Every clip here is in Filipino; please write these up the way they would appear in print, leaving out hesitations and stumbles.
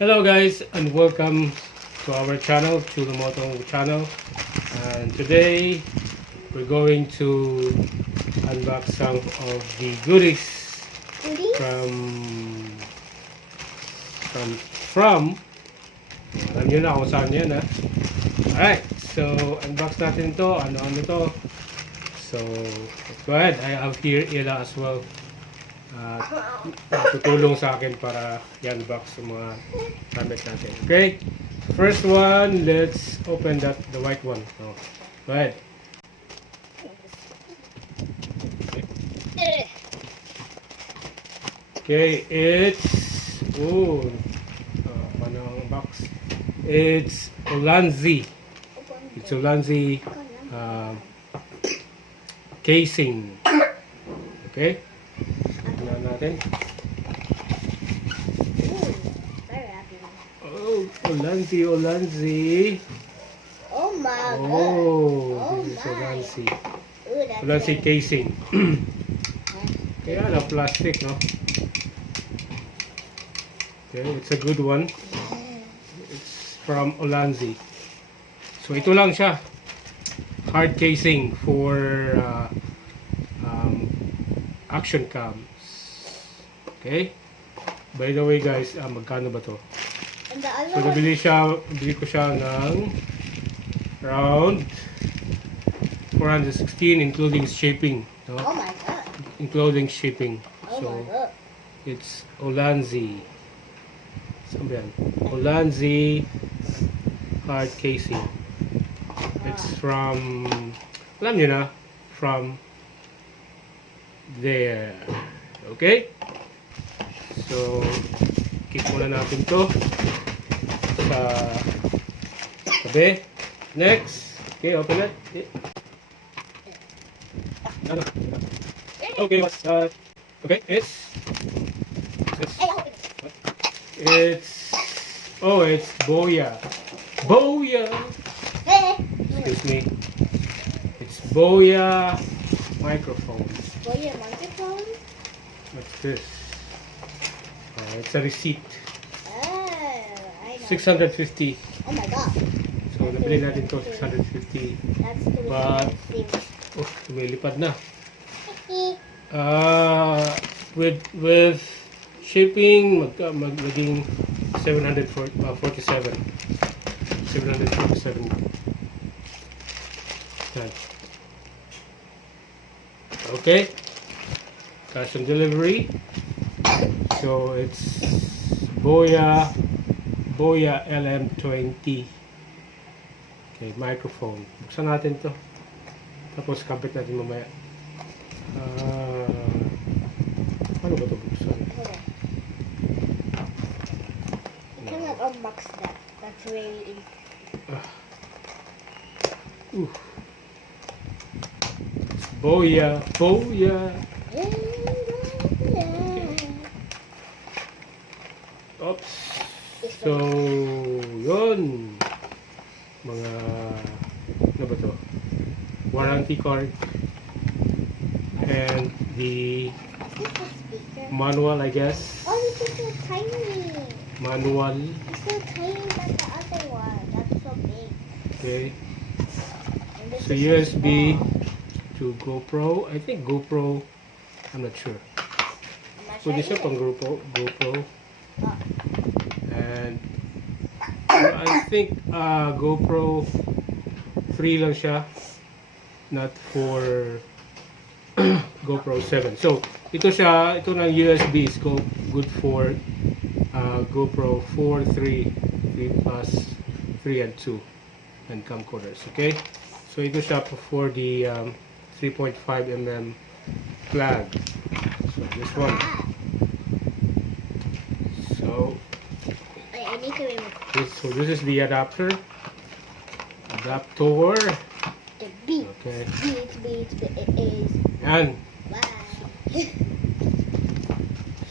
Hello guys and welcome to our channel, Kano-Moto channel, and today we're going to unbox some of the goodies from alam nyo na kung saan yan ha. Alright, so unbox natin to, ano to. So let's go ahead. I have here Ella as well. Tutulong sa akin para i-unbox yung mga gamit natin. Okay? First one, let's open the white one. So, go ahead. Okay, it's panang box. It's Ulanzi. It's Ulanzi casing. Okay? Natin. Oh, Ulanzi. Oh my god. Oh, this is Ulanzi. Ulanzi casing. Kaya na plastic, no? Okay, it's a good one. It's from Ulanzi. So ito lang siya. Hard casing for action cams. Okay? By the way guys, magkano ba to? So bili ko siya ng around 416 including shipping. No? Oh my god. Including shipping. Oh So my god. it's Ulanzi. Saan ba yan? Ulanzi hard casing. It's from, alam niyo na, from there. Okay? So, keep muna natin to sa tabi. Next. Okay, open it. Okay, what's that? Okay, it's BOYA. BOYA! Excuse me. It's BOYA microphone. BOYA microphone? What's this? It's a receipt. Oh, I know. 650. Oh my god. So, nabili natin to 650. That's too But, expensive. lumilipad na. With shipping, magiging 747. 747. Yan. Okay. Cash on delivery. So it's BOYA-LM20. Okay, microphone. Buksan natin to. Tapos kapit natin mamaya. Paano ba ito buksan? You cannot unbox that. That's very BOYA. Oops. So, yun. Mga, ano ba to? Warranty card. And the manual, I guess. Oh, this is so tiny. Manual. It's so tiny than the other one. That's so big. Okay. And this So, is USB small. to GoPro. I think GoPro. I'm not sure. I'm not Pwede siya sure pang either. GoPro. Oh. And I think GoPro free lang siya, not for GoPro 7. So ito ng USB is good for GoPro 4, 3 plus, 3 and 2 and camcorders. Okay, so ito siya for the 3.5mm flag. So this one. So I need to remove this is the adapter. Adaptor. the beat. Okay. Beat. It is. Yan. Wow.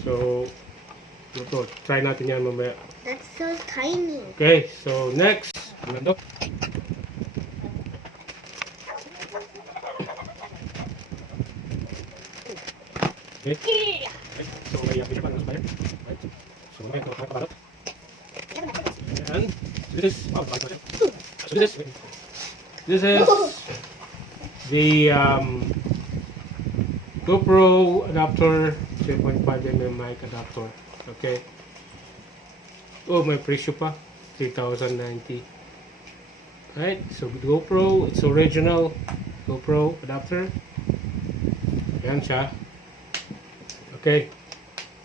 So, ito, try natin yan mamaya. That's so tiny. Okay, so next. Ano to? Okay. So, may pinapang sa bayan. Right. So, may ito, makabalot. And this is this is the GoPro Adapter 3.5mm mic adapter. Okay. Oh, may presyo pa. 3,090. Right, so GoPro, it's original GoPro adapter. Ayan siya. Okay.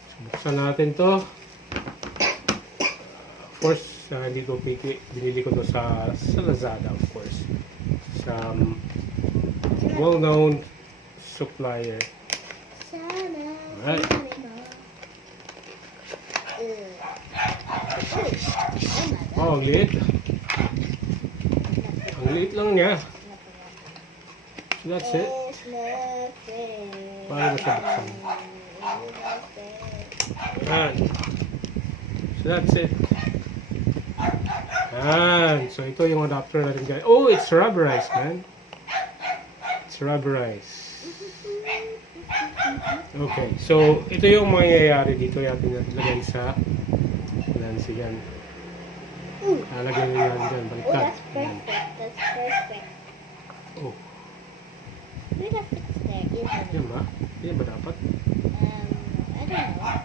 So, buksan natin to. Of course, hindi ko binili ko to sa Lazada, of course. Some well-known supplier. Alright. Oh, ang liit. Ang liit lang niya. So that's it. Paano mo siya buksan? Ayan. So that's it. Ayan. So ito yung adapter natin guys. Oh, it's rubberized, man. It's rubberized. Okay. So ito yung mangyayari dito. Natin lagay sa Ulanzi yan. Lagyan nyo yan dyan. Baliktad. Oh, that's perfect. That's perfect. Oh. We're gonna fix there, isn't it? Yan ba? Yan ba dapat? I don't know.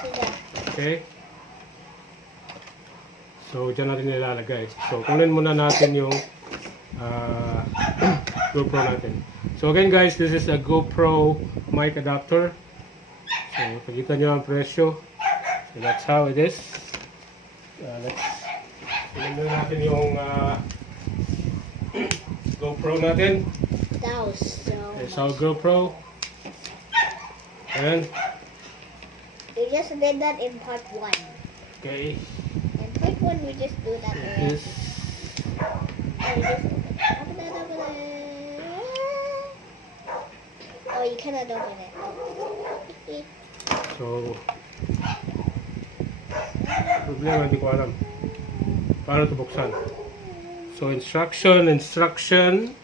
See that? Okay. So, dyan natin nilalagay. So, kunin muna natin yung GoPro natin. So, again guys, this is a GoPro mic adapter. So, pagkita nyo ang presyo. So, that's how it is. Let's kunin natin yung GoPro natin. That was so It's our GoPro. And, we just did that in part 1. okay. In part 1, we just do that. This Oh, you cannot open it. So, problema, hindi ko alam. Paano ito buksan? So, instruction.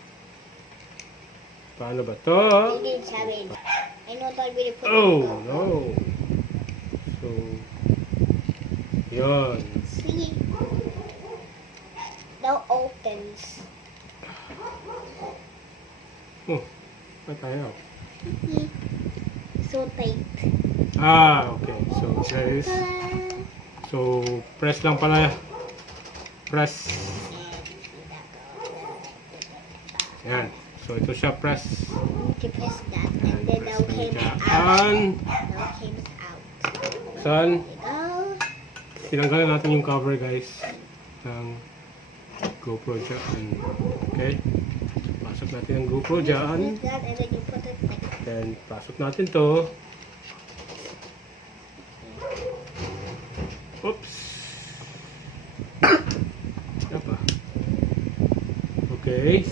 Paano ba to? You need 7. I know that we put Oh, it. no. So, yun. See? Now opens. Oh, ba't tayo? So tight. Okay. So, there is. So, press lang pala. Press. Yan. So, ito siya press. You press that and then now came out. Yan. Now came out. Saan? There you go. Tinanggalan natin yung cover guys ng GoPro dyan. Okay? So, pasok natin ang GoPro dyan. Press that and then you put it like that. Then, pasok natin to. Oops! Yapa. Okay.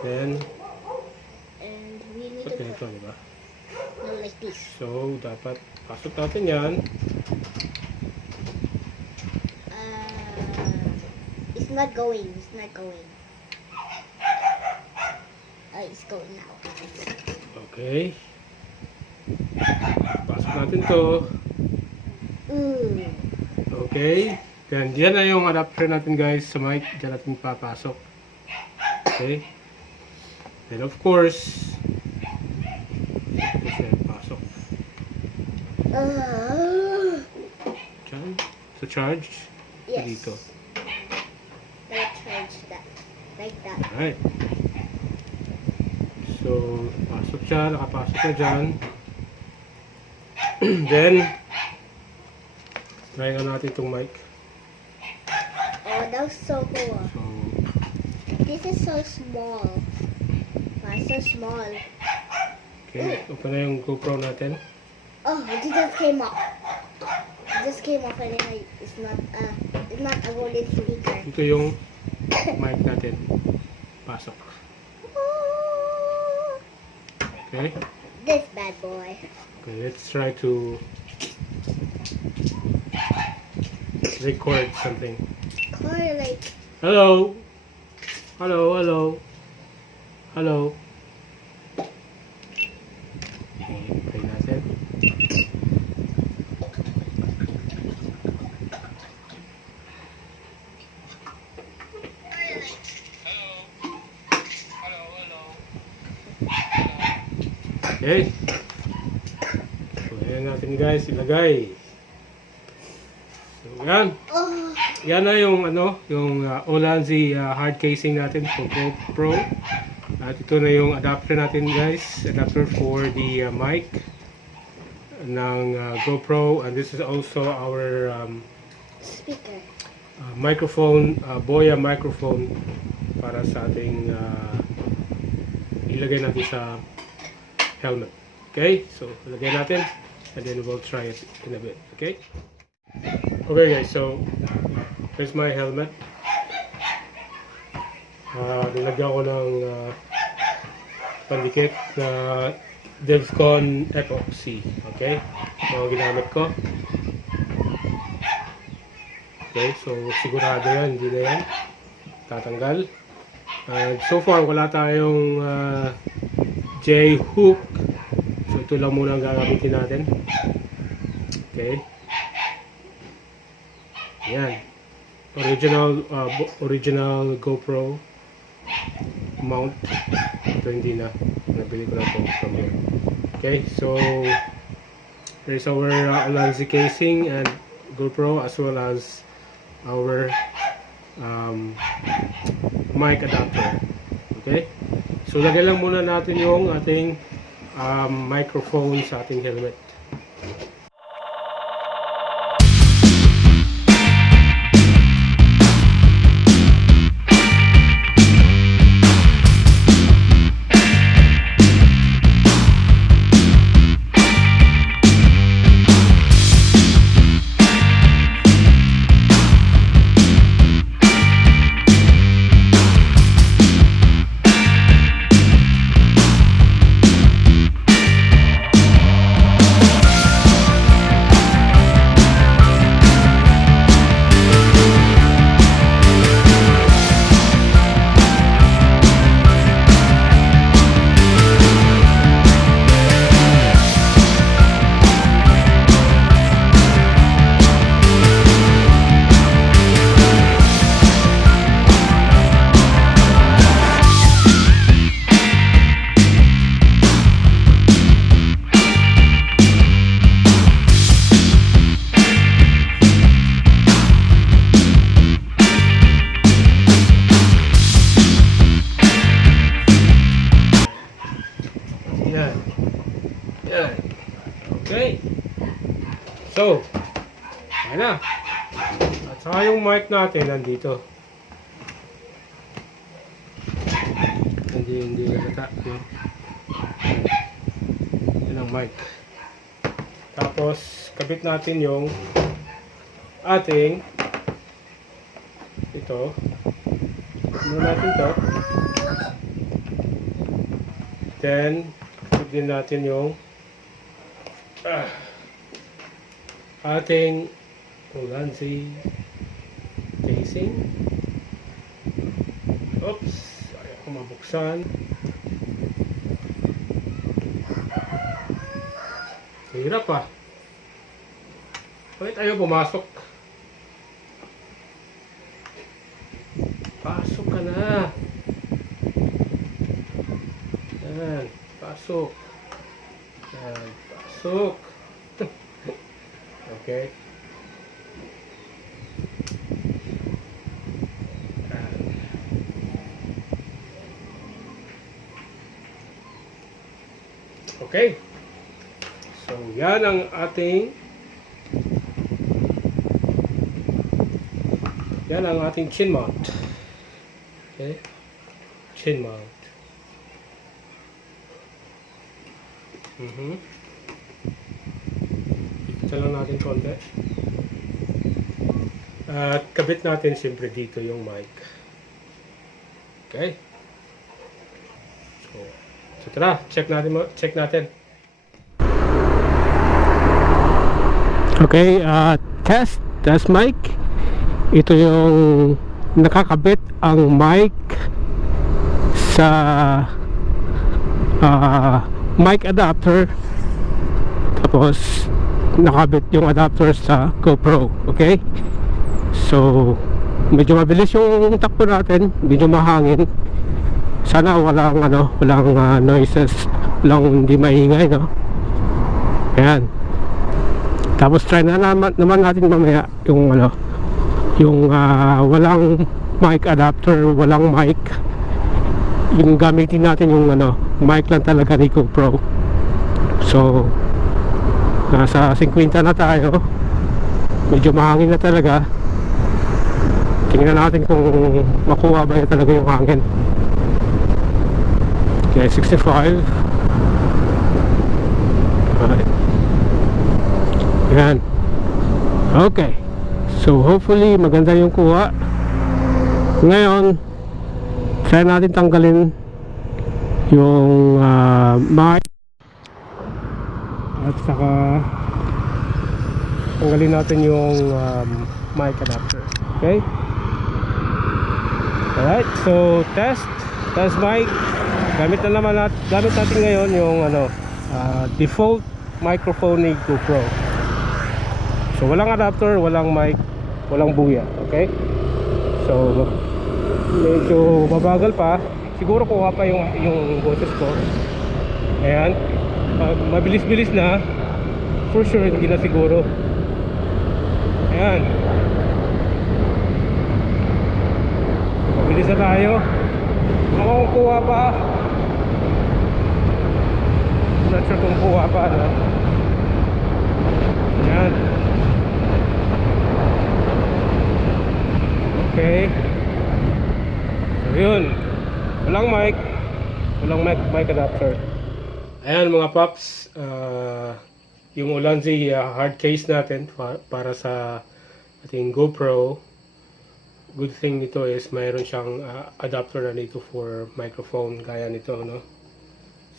Then, And we need pati to ito, put diba? no, like this. So, dapat pasok natin yan. It's not going. It's not going. Oh, it's going now. Okay. Pasok natin to. Okay. Then, diyan na yung adapter natin guys sa mic. Diyan natin papasok. Okay. Then, of course, diyan pasok. Diyan. So, charge. Yes. Dito. Let's charge that. Like that. Alright. So, pasok siya. Nakapasok na dyan. Then, try na natin itong mic. Oh, that was so cool. So, This is so small. Wow, so small. okay. Open na yung GoPro natin. Oh, it just came off. It just came off and then it's not a golden speaker. Ito yung mic natin. Pasok. Okay. This bad boy. Okay, let's try to record something. Color like Hello. Hello, hello. Hello. Okay, play natin. Okay. So, ayan natin guys, ilagay. So, yan. Oh, Yan na yung yung Ulanzi hard casing natin for GoPro. At ito na yung adapter natin guys, adapter for the mic ng GoPro, and this is also our speaker. microphone, BOYA microphone para sa ating ilagay natin sa helmet. Okay, so ilagay natin and then we'll try it in a bit. Okay. Okay guys, so here's my helmet. Nilagyan ko ng pandikit na Devcon epoxy. Okay, so ginamit ko. Okay, so sigurado yan, hindi na yan tatanggal. So far wala tayong J-hook, so ito lang muna ang gagamitin natin. Okay, yan, original GoPro mount. Ito hindi na, nabili ko na ito from here. Okay, so there's our Ulanzi casing and GoPro, as well as our mic adapter. Okay, so lagay lang muna natin yung ating microphone sa ating helmet. Yan. Okay. So, ayan na. At saka yung mic natin nandito. Hindi nagata. Yan ang mic. Tapos, kabit natin yung ating ito. Muna natin ito. Then, kabit din natin yung ating Ulanzi casing. Oops, ayaw ko mabuksan. Hirap ah. Bakit ayaw pumasok? Pasok ka na. Yan, pasok. Yan, pasok. Okay. Okay. So, yan ang ating chin mount. Okay. Chin mount. Ito lang natin konti. At kabit natin siyempre dito yung mic. Okay. So tara, check natin. Okay, test mic. Ito yung nakakabit ang mic sa mic adapter. Tapos nakabit yung adapter sa GoPro. Okay, so medyo mabilis yung takbo natin, medyo mahangin. Sana walang noises lang hindi maingay, no? Ayan. Tapos try na naman natin mamaya yung ano, yung walang mic adapter, walang mic. Yung gamitin natin yung ano, mic lang talaga ni GoPro. So nasa 50 na tayo. Medyo mahangin na talaga. Tingnan natin kung makuha ba talaga yung hangin. Okay, 65. Alright. Yan. Okay. So hopefully maganda yung kuha. Ngayon, try natin tanggalin yung mic. At saka tanggalin natin yung mic adapter. Okay? Alright, so test mic. Gamit natin ngayon yung ano, default microphone ni GoPro. So walang adapter, walang mic, walang BOYA. Okay? So medyo mabagal pa. Siguro kuha pa yung boses ko. Ayan. Mabilis-bilis na. For sure hindi na siguro. Ayan. Mabilis na tayo. Ako kung kuha pa. Not sure kung kuha pa, no? Ayan. Okay. So yun. Walang mic adapter. Ayan mga paps, yung Ulanzi hard case natin para sa ating GoPro. Good thing nito is mayroon siyang adapter na dito for microphone gaya nito, no?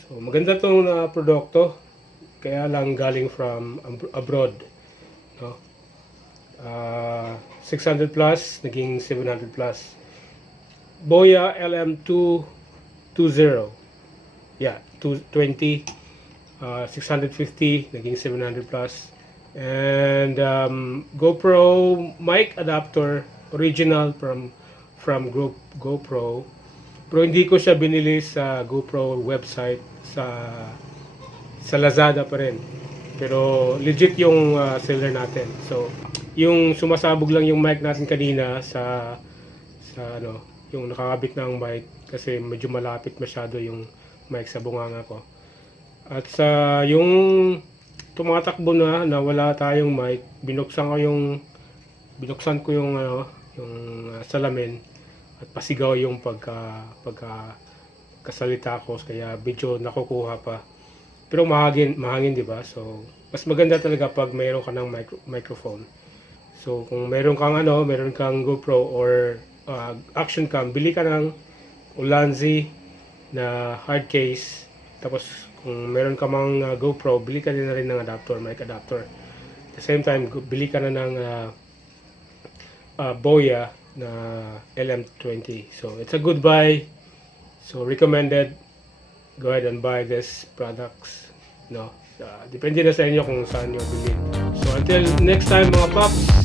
So maganda tong produkto, kaya lang galing from abroad, no? 600 plus naging 700 plus. BOYA-LM20, yeah, 220, 650 naging 700 plus. And GoPro mic adapter original from GoPro, pero hindi ko siya binili sa GoPro website, sa Lazada pa rin, pero legit yung seller natin. So yung sumasabog lang yung mic natin kanina sa ano, yung nakakabit ng mic, kasi medyo malapit masyado yung mic sa bunganga ko. At sa yung tumatakbo na wala tayong mic, binuksan ko yung ano, yung salamin, at pasigaw yung kasalita ko, kaya video nakukuha pa. Pero mahangin, di ba? So mas maganda talaga pag mayroon ka ng microphone. So kung meron kang GoPro or action cam, bili ka ng Ulanzi na hard case. Tapos kung meron ka mang GoPro, bili ka din na rin ng adapter, mic adapter. At the same time, bili ka na ng BOYA na LM20. So it's a good buy. So recommended. Go ahead and buy this products. No, depende na sa inyo kung saan nyo bilhin. So until next time mga paps.